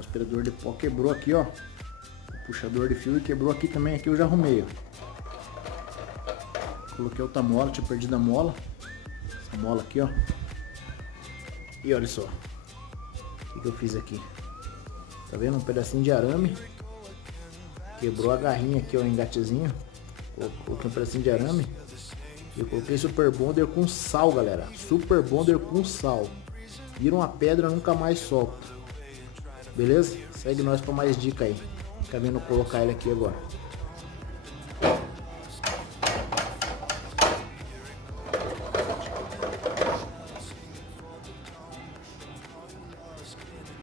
O aspirador de pó quebrou aqui, ó. O puxador de fio quebrou aqui também, aqui eu já arrumei, ó. Coloquei outra mola, tinha perdido a mola. Essa mola aqui, ó. E olha só. O que eu fiz aqui? Tá vendo? Um pedacinho de arame. Quebrou a garrinha aqui, ó, o engatezinho. Coloquei um pedacinho de arame. Eu coloquei Super Bonder com sal, galera. Super Bonder com sal. Vira uma pedra, nunca mais solta. Beleza? Segue nós para mais dica aí. Fica vendo colocar ele aqui agora.